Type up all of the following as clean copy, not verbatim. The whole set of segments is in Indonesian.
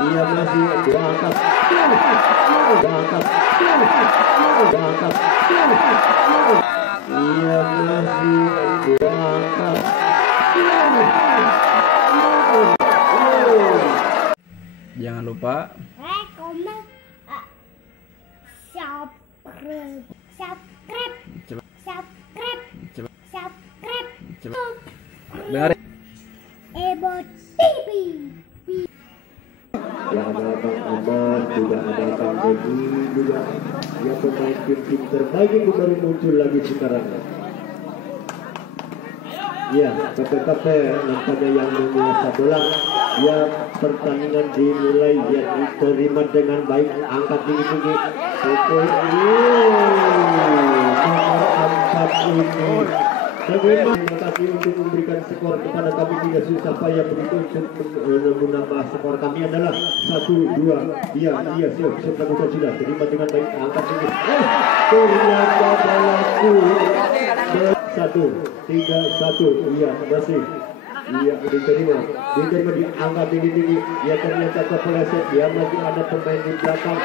Ia masih diangkat. Diangkat. Diangkat. Ia masih diangkat. Jangan lupa komen, subscribe, dengar Ebo TV. Yang ada Bang Abbas, juga ada Bang Dedi, juga yang pemain tim terbaik itu baru muncul lagi sekarang. Ya, KPKP nampaknya yang menguasai bola. Ya, pertandingan dimulai, ya diterima dengan baik, angkat tinggi-tinggi. Pukul nomor 4 ini. Terima kasih untuk memberikan skor kepada kami, tidak susah payah begitu untuk menambah skor kami adalah 1-2. Iya siap lakukan sudah terima dengan baik, angkat tinggi. Ternyata balaku 1-3-1. Iya masih. Iya diterima diangkat tinggi-tinggi. Ya ternyata kepeleset, ya masih ada pemain di belakang.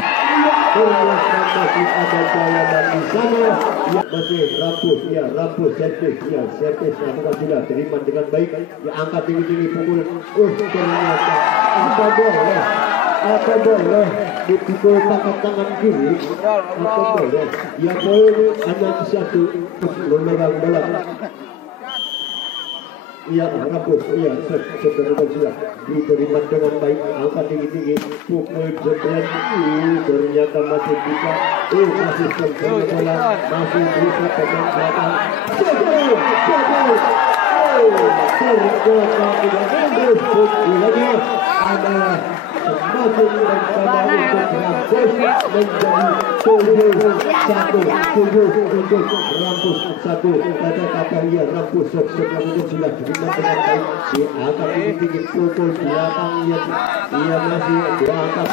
Ternyata masih ada jawaban di sana. Ya masih rapuh, ya rapuh servis, ya servis lakukan sudah terima dengan baik. Ya angkat tinggi-tinggi pukul. Ternyata apa boleh dipukul pakai tangan kiri. Apa boleh? Ya boleh hanya satu memegang bola. Iya, rapuh, iya, sebenarnya sudah diterima dengan baik, angkat tinggi-tinggi, pukul jebret, ternyata masih bisa, masih sempurna bola, masih bisa pegang belakang, ternyata tidak bagus, lagi adalah semakin bersama untuk rampus menjadi 7-1 untuk rampus 1 kata kata ia rampus sebelum sudah terima dengan baik diangkat tinggi-tinggi pukul belakang ia masih diangkat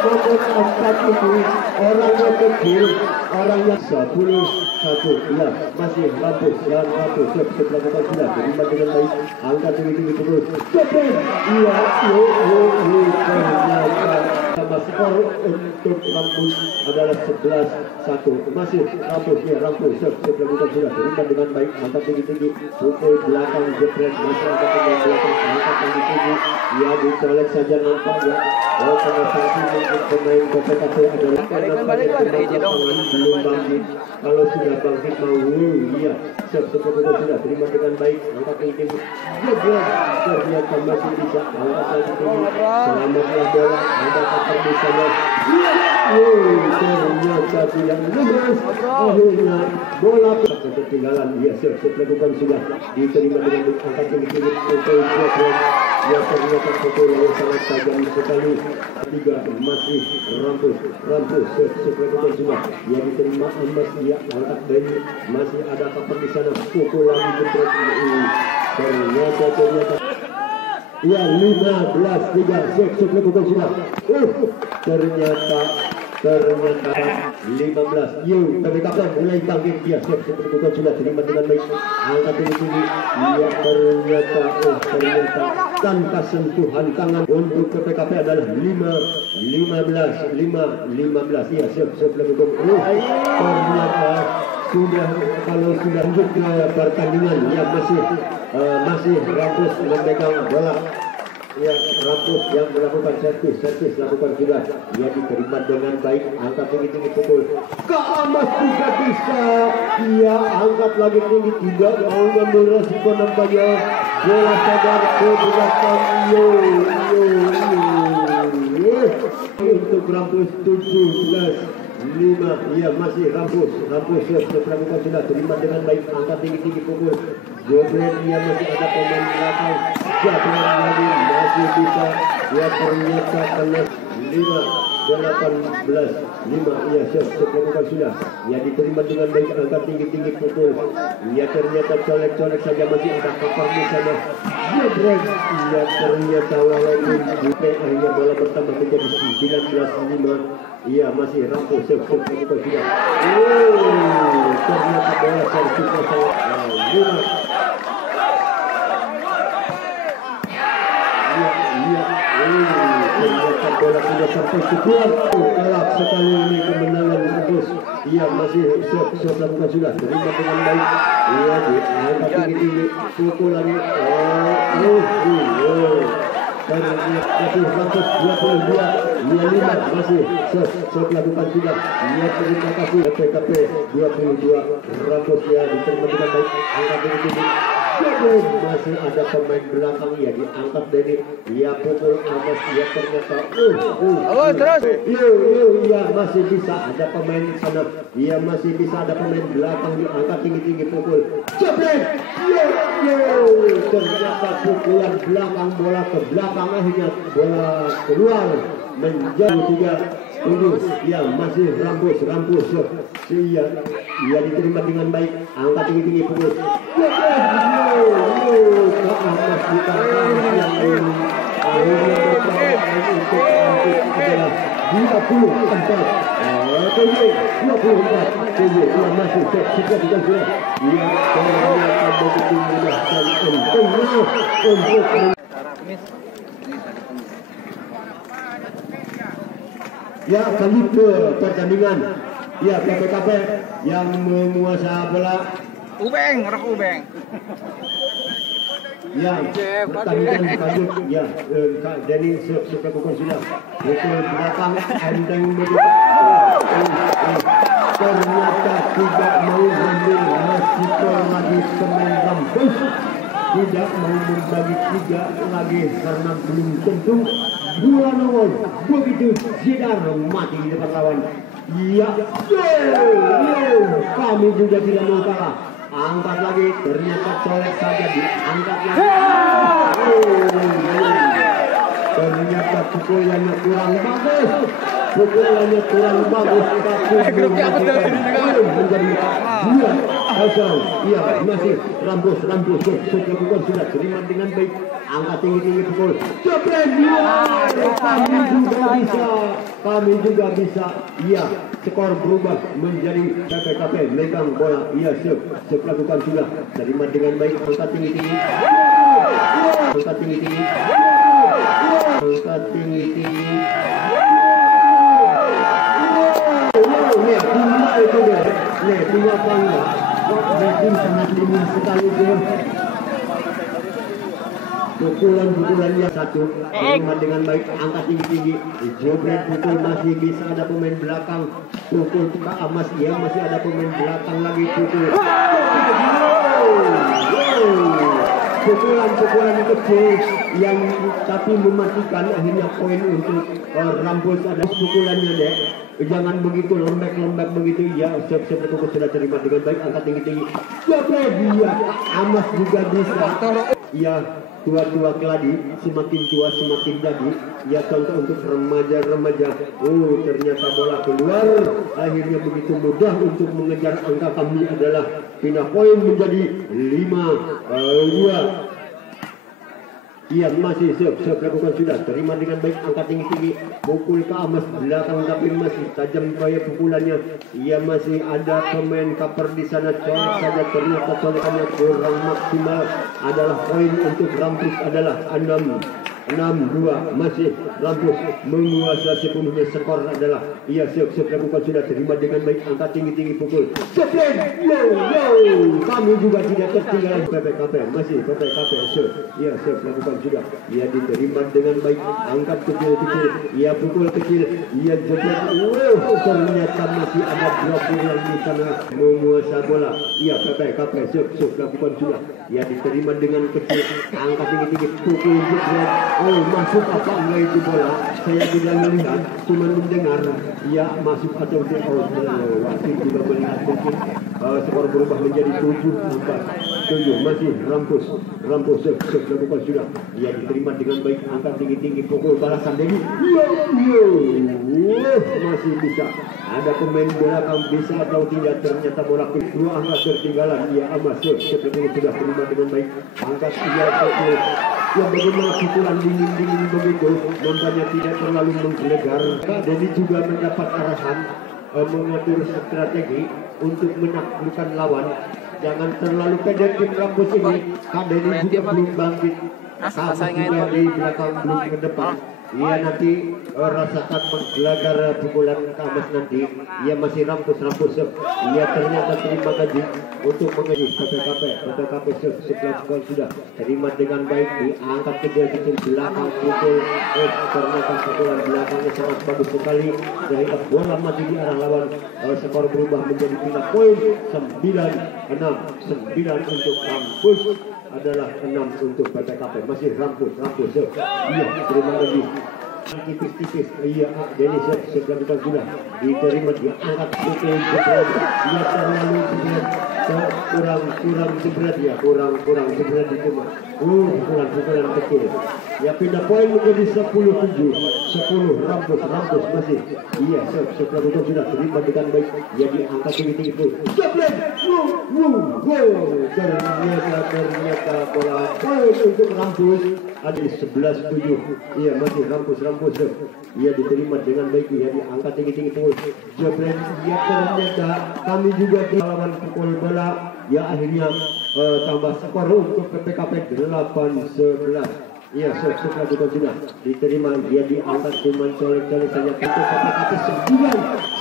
nomor 4 itu orang yang kecil, orang yang 11 ya masih rampus melakukan sudah terima dengan baik, angkat tinggi-tinggi terus cepet iya sama skor untuk rampus adalah 11-1 masih rampus melakukan sudah terima dengan baik, angkat tinggi-tinggi pukul belakang jepret masih angkat belakang angkat tinggi-tinggi ya dicolek saja nampaknya. Karena sanksi mungkin pemain KPKP adalah karena belum bangkit. Kalau sudah bangkit mau iya seperti sudah terima dengan baik, angkat tinggi ternyata masih bisa angkat lagi tinggi, selamatlah bola, ada kapal di sana. Ternyata tidak lulus, akhirnya bola ketinggalan. Iya lakukan sudah diterima dengan baik, angkat tinggi untuk Jepret. Ya ternyata pukul yang sangat tajam sekali. 3 masih rampus lakukan sudah. Ya diterima Amas, ya angkat dari masih ada kapal di sana, pukul lagi Jepret. Ternyata ya 15-3 lakukan sudah. Ternyata 15 KPKP mulai bangkit dia lakukan sudah terima dengan baik, angkat tinggi ya ternyata tanpa sentuhan tangan untuk KPKP adalah 15 ya siap lakukan. Ternyata kalau sudah lanjut ke pertandingan ya masih rampus memegang bola. Ya rampus yang melakukan servis lakukan sudah, ya diterima dengan baik, angkat tinggi-tinggi pukul ke Amas juga bisa, dia angkat lagi tinggi, tidak mau ngambil resiko nampaknya, bola sadar ke belakang untuk rampus 17-5 ya masih rampus lakukan sudah terima dengan baik, angkat tinggi-tinggi pukul Jobret, dia masih ada pemain belakang jatuh lagi masih bisa ya ternyata kena 5 ya lakukan sudah ya diterima dengan baik, angkat tinggi-tinggi pukul ya ternyata colek saja masih ada kapal di sana. Jobret ya ternyata walaupun akhirnya bola bertambah menjadi 19-5 Iya masih rampung serve lakukan sudah. Ternyata bola servisnya sangat lunak. Ternyata bola sudah sampai ke tuan. Telak sekali ini kemenangan Rampus. Iya masih serve lakukan sudah. Terima dengan baik. Iya diangkat tinggi-tinggi. Pukul lagi. Tapi Rampus 22. Ia 5 masih serve lakukan sudah. Ia terima kasih. KP 22. Rampus ya diterima dengan baik. Angkat tinggi-tinggi. Masih ada pemain belakang ya diangkat dari dia pukul atas dia ternyata terus iya masih bisa ada pemain di sana, dia masih bisa ada pemain belakang diangkat tinggi-tinggi pukul jebret ternyata pukulan belakang bola ke belakang akhirnya bola keluar menjadi 3-7. Ya masih Rampus ia diterima dengan baik, angkat tinggi-tinggi pukul ya kali ke pertandingan. Ya KPKP yang menguasai bola. Ubeng. Ya, pertandingan lanjut. Ya, Denny sudah pukul sudah. Pukul belakang, enteng begitu. Ternyata tidak mau mengambil masih lagi pemain Rampus. Tidak mau membagi 3 lagi karena belum tentu 2-0 begitu Zidar mati di depan lawan. Iya, kami juga tidak mau kalah. Angkat lagi, ternyata colek saja diangkat lagi. Ternyata pukulannya kurang bagus. Tapi menjadi 2-0. Iya masih Rampus sudah terima dengan baik. Angkat tinggi-tinggi pukul. Kami juga bisa. Iya, skor berubah menjadi KPKP megang bola. Iya, siap lakukan sudah. Terima dengan baik. Angkat tinggi-tinggi. Tinggal bangga. Mungkin sangat dingin sekali dia. Pukulan yang satu terima dengan baik, angkat tinggi-tinggi, jebret pukul masih bisa ada pemain belakang, pukul ke Amas dia masih ada pemain belakang lagi pukul. Pukulan kecil yang tapi mematikan akhirnya poin untuk Rampus. Ada pukulannya deh. Jangan begitu lembek begitu ya. Siap pukul sudah terima dengan baik, angkat tinggi-tinggi. Dia Amas juga bisa. Ya tua-tua keladi, semakin tua semakin jadi. Ya contoh untuk remaja. Ternyata bola keluar. Akhirnya begitu mudah untuk mengejar angka kami adalah pindah poin menjadi 5-2. Ia masih siap lakukan sudah. Terima dengan baik, angkat tinggi-tinggi. Pukul ke Amas belakang tapi masih tajam gaya pukulannya. Ia masih ada pemain cover di sana. Colek saja, ternyata colekannya kurang maksimal. Adalah poin untuk Rampus adalah 6-2. Masih Rampus menguasai sepenuhnya. Skor adalah ia siap lakukan sudah. Terima dengan baik, angkat tinggi-tinggi pukul. Kami juga tidak tertinggal. KPKP masih KPKP ia siap lakukan sudah. Ia diterima dengan baik, angkat kecil. Ia pukul kecil. Ia jebret. Ternyata masih ada blok yang di sana menguasai bola. Ia KPKP siap lakukan sudah. Ia diterima dengan kecil, angkat tinggi-tinggi pukul jebret. Masuk apa enggak itu bola? Saya tidak melihat, cuma mendengar. Ya masuk atau tidak. Wasit juga melihat mungkin. Skor berubah menjadi 7-4. Masih Rampus lakukan sudah. Ia diterima dengan baik, angkat tinggi-tinggi pukul balasan Denny. Masih bisa. Ada pemain belakang bisa atau tidak, ternyata bola kedua angkat tertinggalan. Ia Amas sudah terima dengan baik, angkat ia pukul. yang bagaimana pukulan dingin-dingin begitu nampaknya tidak terlalu menggelegar. Kak Denny juga mendapat arahan mengatur strategi untuk menaklukkan lawan. Jangan terlalu pendek tim Rambus ini. Kak Denny juga belum bangkit. Kamu juga di belakang belum ke depan. Ia nanti rasakan menggelagar pukulan Kamas nanti. Ia masih rampus. Ia ternyata terima gaji untuk mengaji PPKP sebelah sudah terima dengan baik. Diangkat ke dari belakang pukul. Ternyata pukulan belakangnya sangat bagus sekali sehingga bola mati di arah lawan. Skor berubah menjadi pindah poin 9-6 untuk Kampus. Adalah 6 untuk PPKP. Masih rampus. Iya, terima kasih. Tipis. Iya, Denny sebelah sudah diterima, dia angkat pukul jebret. Dia terlalu kurang jebret ya, kurang jebret itu mah. Pukulan kecil. Ya pindah poin menjadi 10-7. 10 rampus masih. Iya, sebelah sudah terima dengan baik. Dia diangkat tinggi itu. Jebret. Ternyata bola poin untuk Rampus ada 11-7. Iya, masih Rampus. Ia diterima dengan baik. Ia diangkat tinggi pukul jebret. Ia ternyata kami juga di lawan pukul bola. Ya akhirnya tambah skor untuk PPKP 8-11. Iya, setelah itu sudah diterima, dia diangkat cuma colek-colek saja untuk PPKP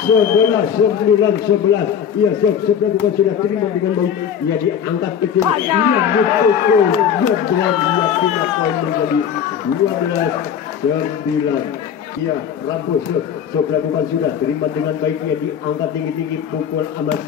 9-11. Iya, setelah itu sudah terima dengan baik. Ia diangkat kecil. Ia dipukul jebret. Ia pindah poin menjadi 12-9. Iya, Rampus sebelah sudah terima dengan baik. Ia diangkat tinggi pukul amat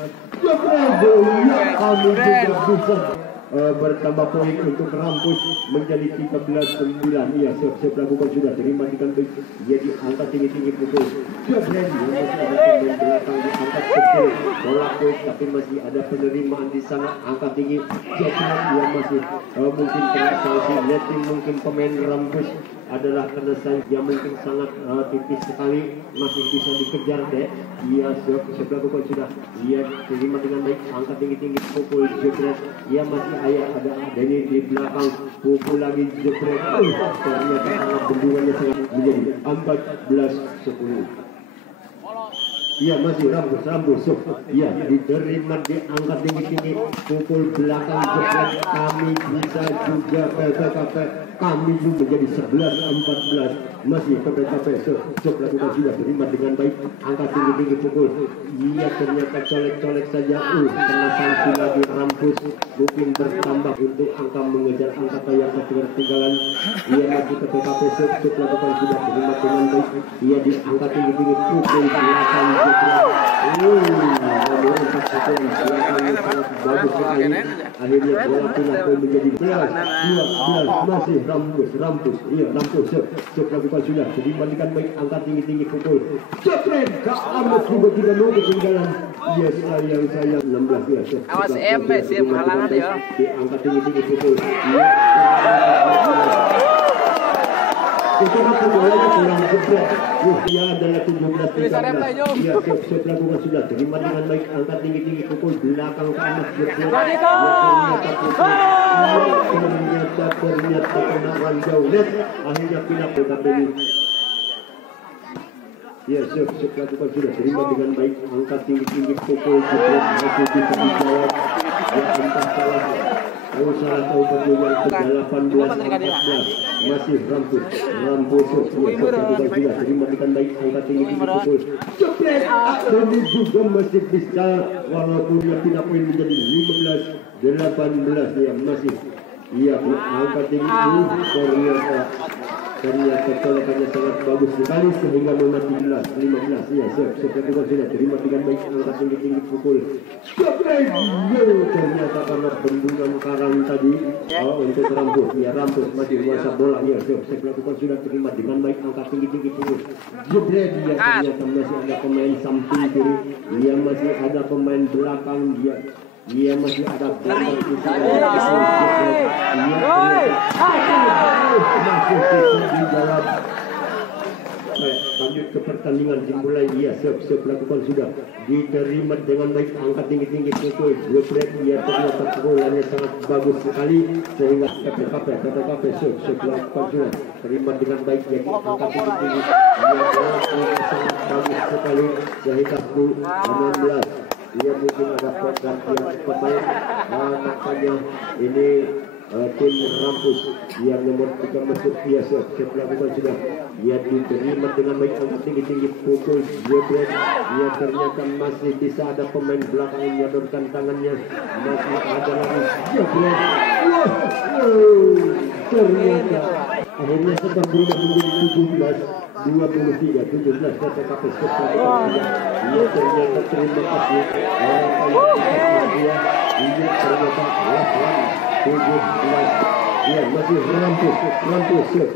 jebret. Ya, kami juga bisa bertambah poin untuk Rampus menjadi 13-9. Iya, sebelah sudah terima dengan baik. Dia diangkat tinggi pukul jebret. Masih ada pemain belakang diangkat kecil bola poin, tapi masih ada penerimaan di sana. Angkat tinggi jebret. Dia masih mungkin kena sanksi netting. Mungkin pemain Rampus adalah kena sanksi yang mungkin sangat tipis sekali, masih bisa dikejar deh. Ia sebelah sudah ia terima dengan baik, angkat tinggi pukul jebret. Ia masih ada Denny di belakang, pukul lagi jebret. Ternyata sangat bendungannya sangat menjadi 14-10. Iya, masih Rampus. Iya, diterima, diangkat tinggi pukul belakang jebret. Kami bisa juga PPKP. Kami juga jadi 11-14. Masih PPKP sebelah sudah terima dengan baik. Angkat tinggi pukul. Iya, ternyata colek saja. Kena sanksi lagi Rampus. Mungkin bertambah untuk angka mengejar angka yang ketinggalan. Iya, masih PPKP sebelah sudah terima dengan baik. Ia diangkat tinggi pukul belakang jebret. Sangat bagus sekali. Akhirnya bola pindah poin menjadi 12 masih Rampus. Iya, Rampus sebelah sudah dibandingkan baik, angkat tinggi pukul jebret. Amat juga tidak mau ketinggalan. Iya, sayang 16 ya. Awas MP sih halangan ya. Diangkat tinggi pukul. Itu bolanya kurang jebret. Ia adalah 17-13. Ia sebelah sudah terima dengan baik, angkat tinggi pukul belakang ke atas jebret. Ternyata kena ranjau net. Akhirnya pindah ke KPI. Ya, sebelah sudah terima dengan baik, angkat tinggi pukul jebret. Masih bisa dijawab. Ya, entah salah. Tahu perjuangan ke 18-14. Masih Rampus sudah terima dengan baik, angkat tinggi pukul jebret. Ini juga masih bisa, walaupun dia pindah poin menjadi 15-18. Ya, masih iya, angkat tinggi ternyata colekannya sangat bagus sekali sehingga memati 15. Iya, seperti sudah terima dengan baik, angkat tinggi pukul jebret. Ternyata karena bendungan karang tadi untuk Rampus. Ya, Rampus masih menguasai bola. Ya, seperti sudah terima dengan baik, angkat tinggi pukul jebret. Ya, ternyata masih ada pemain samping kiri. Dia masih ada pemain belakang. Dia masih ada belakang di sana. Masih bisa dijawab. lanjut ke pertandingan dimulai. Ia siap lakukan sudah diterima dengan baik, angkat tinggi pukul jebret. Ia ternyata pukulannya sangat bagus sekali sehingga PPKP siap lakukan sudah terima dengan baik, jadi angkat tinggi. Ia sangat bagus sekali sehingga 16. Ia mungkin ada pergantian pemain, makanya ini tim Rampus yang nomor 3 masuk. Ia siap lakukan sudah. Ia diterima dengan baik, angkat tinggi pukul jebret. Ia ternyata masih bisa, ada pemain belakang yang menyodorkan tangannya, masih ada lagi jebret. Ternyata akhirnya sedang berubah menjadi 17-23 PPKP sepak. Ia ternyata terima kasih dia. Ia ternyata 17. Ia masih Rampus siap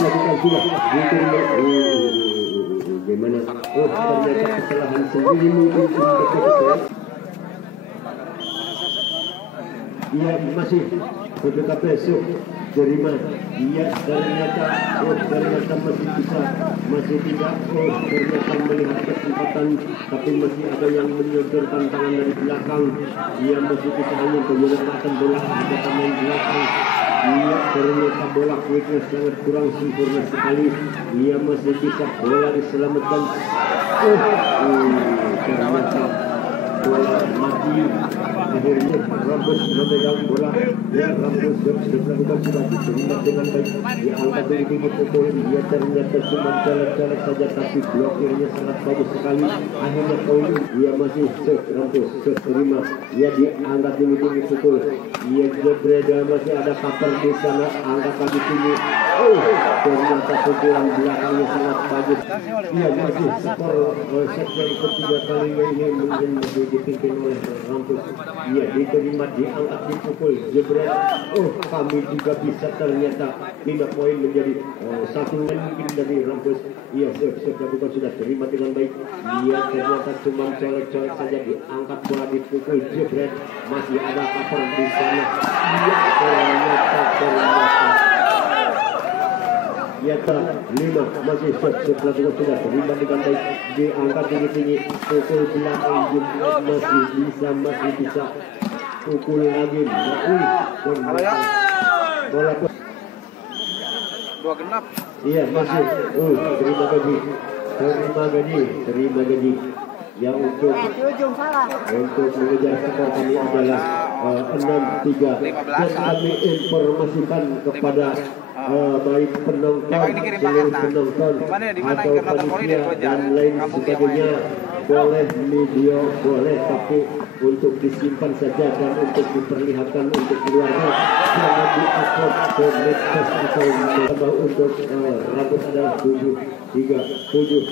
lakukan sudah diterima. Gimana? Ternyata kesalahan sendiri mungkin ia masih PPKP terima. Ia ternyata masih bisa, masih tidak. Ternyata melihat kesempatan, tapi masih ada yang menyodorkan tangan dari belakang. Ia masih bisa hanya menyodorkan bola, ada pemain belakang. Ia ternyata bola quicknya sangat kurang sempurna sekali. Ia masih bisa, bola diselamatkan. Ternyata bola mati. Akhirnya Rampus memegang bola. Ya, Rampus sudah melakukan sudah diterima dengan baik. Dia angkat tinggi pukul. Dia ternyata cuma colek saja, tapi blokirnya sangat bagus sekali. Akhirnya poin. Dia masih Rampus terima. Dia diangkat tinggi pukul. Dia jebret, masih ada cover di sana. Angkat lagi tinggi. Ternyata pukulan belakangnya sangat bagus. Dia masih skor set yang ketiga kalinya ini mungkin masih dipimpin oleh Rampus. Ia diterima, diangkat, dipukul jebret. Kami juga bisa, ternyata 5 poin menjadi 1 mungkin dari Rampus. Ia siap lakukan sudah terima dengan baik. Ia ternyata cuma colek saja, diangkat bola, dipukul jebret. Masih ada cover di sana. Ia ternyata ia telah 5 masih siap lakukan sudah terima dengan baik, diangkat tinggi pukul belakang. Masih bisa pukul lagi. Bola dua genap. iya masih terima gaji yang untuk mengejar skor kami adalah 6-3. Dan kami informasikan kepada baik penonton, seluruh penonton atau panitia dan lain sebagainya, boleh video boleh, tapi untuk disimpan saja dan untuk diperlihatkan untuk keluarga, jangan di-upload ke medsos atau tambah. Untuk Rampus adalah 7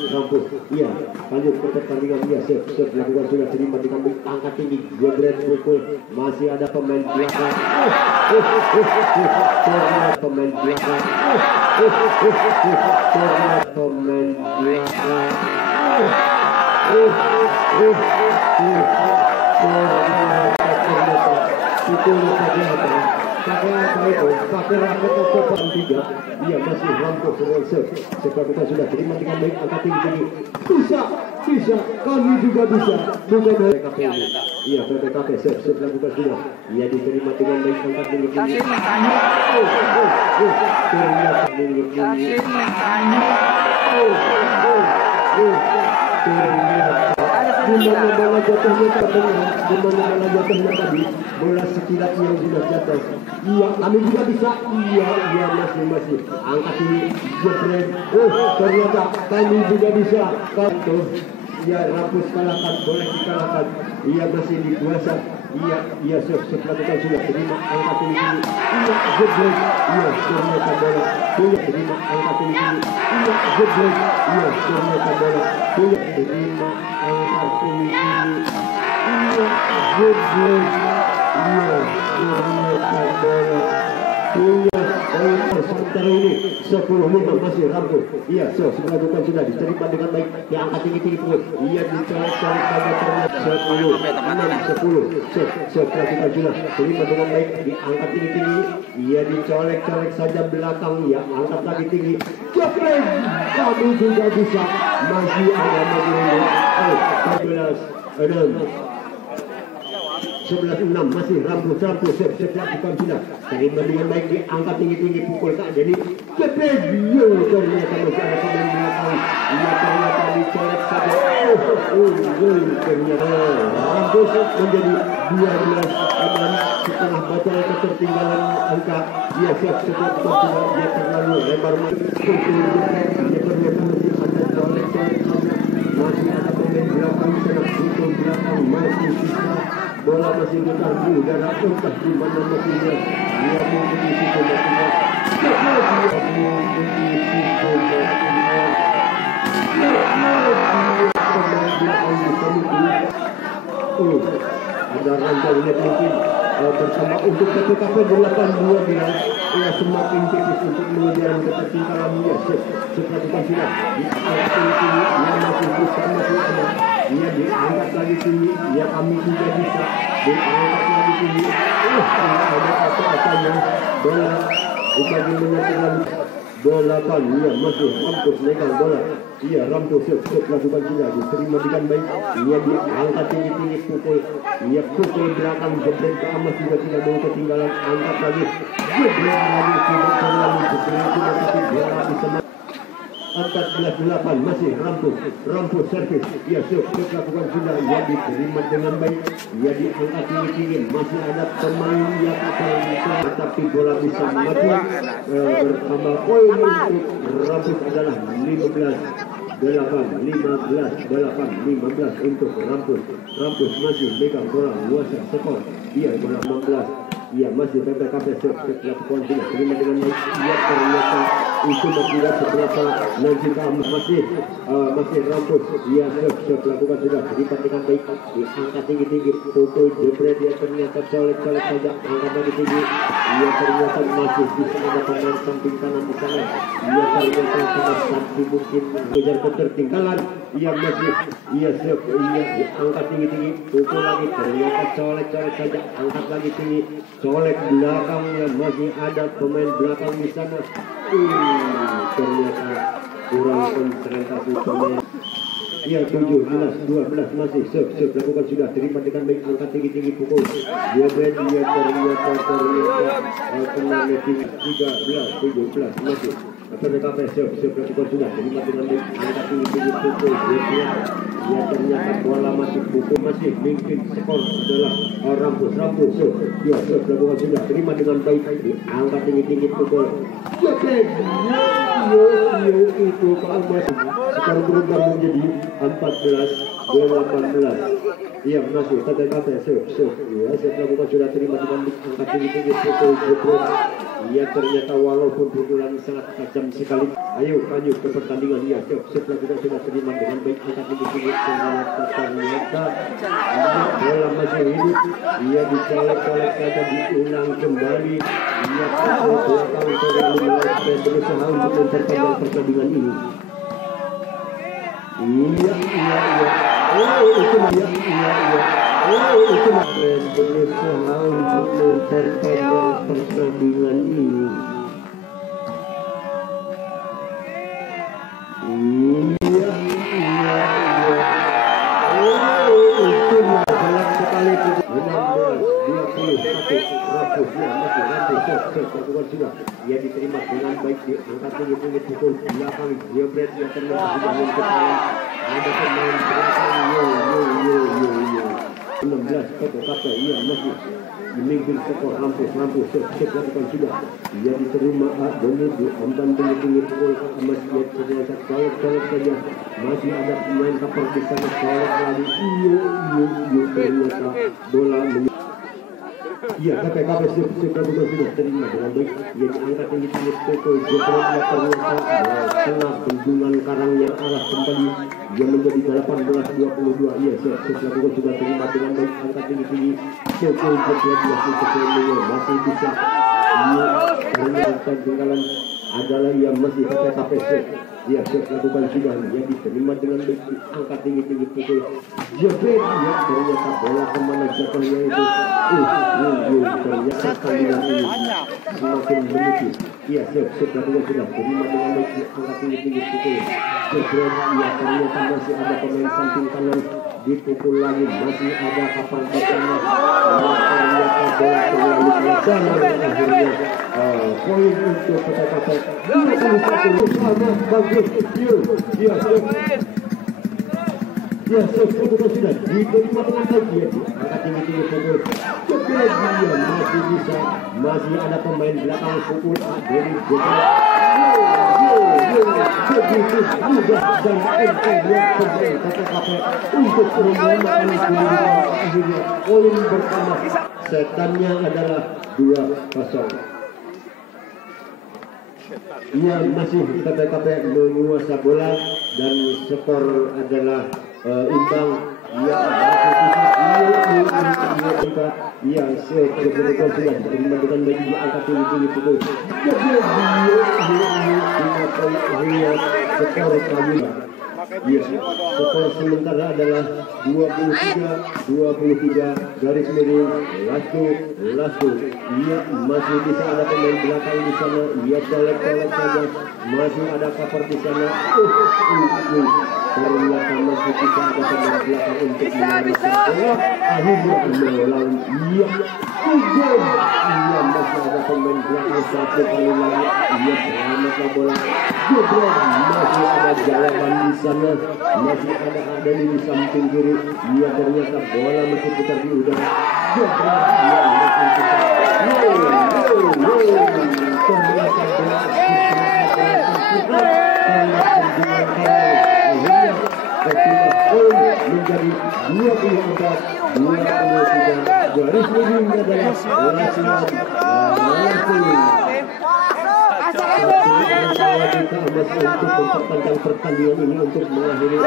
Rampus. Iya, lanjut ke pertandingan. Iya, siap lakukan sudah terima dengan angkat tinggi jebret pukul. Masih ada pemain belakang. Pemain belakang. Pakai rambut topan 3. Ia masih Rampus separuh sudah terima dengan baik, angkat tinggi. Bisa, kami juga bisa. Bukan PPKP ini. Iya, PPKP siap lakukan sudah. Ia diterima dengan baik, angkat tinggi. Dimana bola jatuhnya tadi, bola sekilat yang sudah jatuh. Iya, kami juga bisa. Iya masih angkat ini jebret. Ternyata kami juga bisa. Kantor. Iya, Rampus kalahkan, boleh dikalahkan. Iya masih dikuasa. Iya siap lakukan sudah terima angkat ini. Iya jebret. Iya ternyata bola. Iya terima angkat ini. Iya jebret. Iya ternyata bola. Iya terima angkat ini. Iya jebret. Iya ternyata bola. Iya sementara ini 10-5 masih Rampus. Iya lakukan sudah diterima dengan baik, diangkat tinggi pukul. Iya dicolek saja, ternyata 10 lakukan sudah terima dengan baik, diangkat tinggi. Iya dicolek saja belakang. Ya angkat lagi tinggi. Jepret kamu juga bisa, masih ada mobil 11-6 masih rampu siap bukan sudah terima dengan baik diangkat tinggi pukul tak jadi jepret ternyata masih ada pemain belakang ternyata dicolek saja ternyata rampu menjadi 12 aman setelah batal ketertinggalan angka dia siap bukan sudah dia terlalu lebar dia ternyata masih ada colek masih ada pemain belakang pukul belakang masih sisa bola masih putar di udara entah di mana mesinnya dia mungkin di situ mesinnya ada rancangannya mungkin bersama untuk PPKP 82 bila ia semakin tipis untuk mengejar ketertinggalan dia seperti sudah dia masih bisa masih ada dia diangkat lagi tinggi dia kami juga bisa diangkat lagi tinggi ada apa-apanya bola bagi menyatakan bola kan dia masih Rampus legal bola iya Rampus siap lakukan sudah diterima dengan baik dia diangkat tinggi pukul dia pukul belakang jebret ke amas juga tidak mau ketinggalan angkat lagi jebret lagi tidak terlalu jebret tidak tapi bola bisa 14-8 masih Rampus servis dia siap lakukan sudah dia diterima dengan baik dia diangkat tinggi masih ada pemain yang akan bisa tapi bola bisa maju bertambah poin untuk Rampus adalah 15 untuk Rampus masih megang bola luasa skor dia bola 16 ia masih PPKP lakukan sudah terima dengan baik ia ternyata itu tidak seberapa nanti masih Rampus ia siap lakukan sudah terima dengan baik diangkat tinggi pukul jebret dia ternyata colek saja angkat lagi tinggi ia ternyata masih bisa ada pemain samping kanan di sana ia ternyata sangat sakti mungkin mengejar ketertinggalan ia masih ia siap ia angkat tinggi pukul lagi ternyata colek saja angkat lagi tinggi colek belakangnya masih ada pemain belakang di sana ternyata kurang konsentrasi pemain iya 17-12 masih siap lakukan sudah terima dengan baik angkat tinggi pukul dia ternyata kena meeting 13-17 masih PPKP siap lakukan sudah terima dengan baik angkat tinggi pukul dia ternyata bola masih pukul masih mungkin skor adalah Rampus dia siap lakukan sudah terima dengan baik angkat tinggi pukul itu Pak Mas sekarang berubah menjadi 14-18 iya masih PPKP siap lakukan sudah terima dengan baik angkat tinggi pukul ia ternyata walaupun pukulan sangat tajam sekali ayo lanjut ke pertandingan ia siap lakukan sudah terima dengan baik angkat tinggi ternyata bola masih hidup ia dicolek saja diulang kembali ia belakang terlalu berusaha untuk memperpanjang pertandingan ini iya itu berusaha untuk memperpanjang pertandingan ini ia diterima dengan baik diangkat tinggi pukul belakang dia berat dia ternyata sudah menciptakan ada pemain belakang 16 PPKP ia masih memimpin skor Rampus siap lakukan sudah ia diterima Doni diambil tinggi pukul masih ternyata colek saja masih ada pemain kapal di sana colek lagi ternyata bola iya PPKP siap lakukan sudah terima dengan baik ia diangkat tinggi pukul jebret dia ternyata tengah bendungan karangnya arah kembali dia menjadi 18-22 ia siap lakukan sudah terima dengan baik angkat tinggi pukul jebret dia masih bisa ia ternyata ketinggalan adalah yang masih KPS. Dia siap lakukan sudah, dia diterima dengan baik, angkat tinggi-tinggi pukul jebret, ya ternyata bola kemana jatuhnya itu. Ternyata kalian ini semakin menipis. Dia siap lakukan sudah, terima dengan baik, angkat tinggi-tinggi pukul jebret, ya ternyata masih ada pemain samping kanan dipukul lagi, masih ada kapal di sana. Ternyata bola terlalu kencang dan akhirnya poin untuk PTKP 21 sama bagus. Dia sudah diterima dengan baik, dia angkat tinggi-tinggi pukul jebret, dia masih bisa, masih ada pemain belakang pukul dari jebret. Begitu mudah dan entengnya pemain KPS untuk menyamakan kedudukan, akhirnya poin bersama. Setannya adalah 2-0. Ia masih KPS menguasai bola dan skor adalah imbang. Ia sebenarnya sudah terima dengan baik, dia angkat tinggi-tinggi pukul. Skor kami. Skor sementara adalah 23-23 garis miring Lasko. Ia masih bisa ada pemain belakang di sana. Ia colek-colek saja. Masih ada cover di sana. Ternyata masih bisa ada pemain belakang untuk menyelamatkan bola. Akhirnya melawan ia masih ada pemain belakang satu kali lagi. Ia selamatkan bola. Masih ada jalan di sana, masih ada di samping kiri. Ia ternyata bola masih putar di udara. Menjadi 24-23 garis miring adalah kita masih untuk memperpanjang pertandingan ini untuk mengakhiri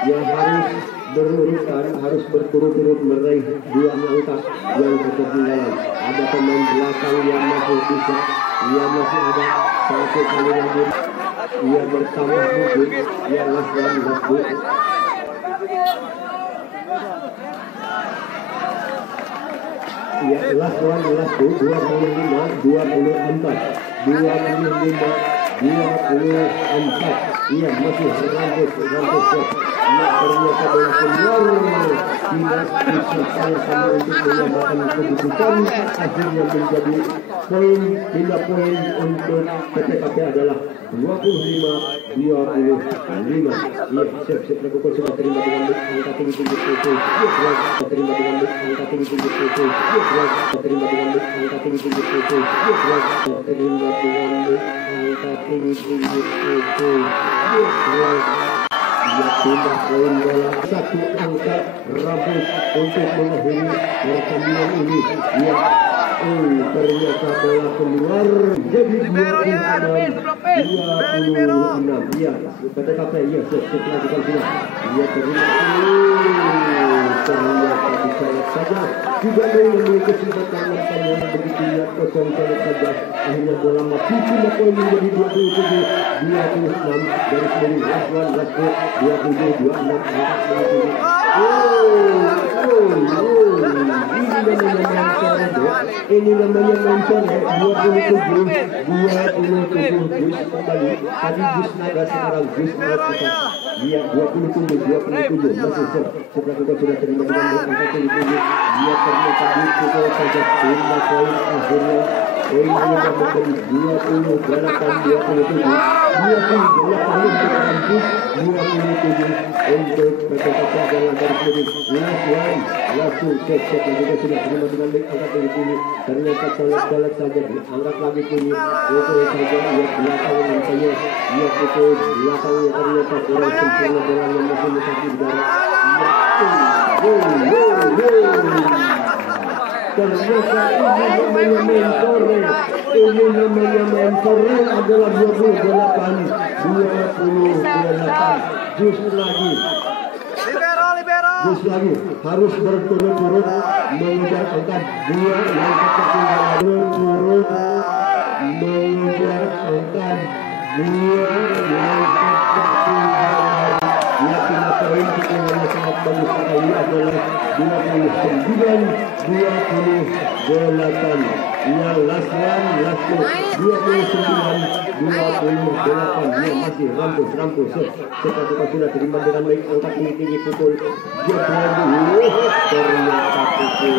yang harus berurutan, harus berturut-turut meraih 2 angka yang ketinggalan. Ada pemain belakang yang masih bisa, ia masih ada satu kali lagi. Ia bertambah mungkin, ia last book. Ia last book 25-24. Ia masih rambut. Ia ternyata bola keluar. Tidak bisa sama untuk menyamakan kedudukan. Akhirnya menjadi poin untuk PTKP adalah 25-25. Ia siap lakukan sudah terima dengan angka tinggi-tinggi pukul. Terima dengan angka tinggi-tinggi pukul. Terima dengan angka tinggi-tinggi pukul. Terima dengan angka tinggi-tinggi pukul. Ia pindah poin bola satu angka rambut untuk mengakhiri pertandingan ini. Ia ternyata bola keluar jadi 26. Ia PTKP ia setelah sudah ia terima ternyata dicolek saja, juga memiliki kesempatan yang begitu lihat kosong saja. Akhirnya bola mati, cuma poin menjadi 27-26 garis miring Lasko 27-26. Ini namanya mencoret 27 Gus kembali. Tadi Gus Naga, sekarang Gus Naga. Dia 27 masih setelah kita sudah terima dengan angka tinggi. Dia ternyata dipukul saja pindah poin akhirnya. Poinnya menjadi 27 untuk PTKP adalah garis miring langsung cek juga sudah terima dengan baik angkat tinggi. Ternyata colek saja diangkat lagi tinggi. Itu saja ia belakang nampaknya ia pukul belakangnya ternyata kurang sempurna bolanya masih mendekati udara. Ternyata ini namanya main sore. Ini namanya main sore adalah 28. Justru lagi. Justru lagi harus berturut-turut mengejar angka 2 yang ketinggalan. Berturut mengejar angka 2 yang ketinggalan. Ya, kita poin ketinggalan sangat bagus sekali adalah 29-28. Ya, last one, 29-28. Ya, masih rampus. Setelah sudah terima dengan baik angkat tinggi pukul ternyata pukul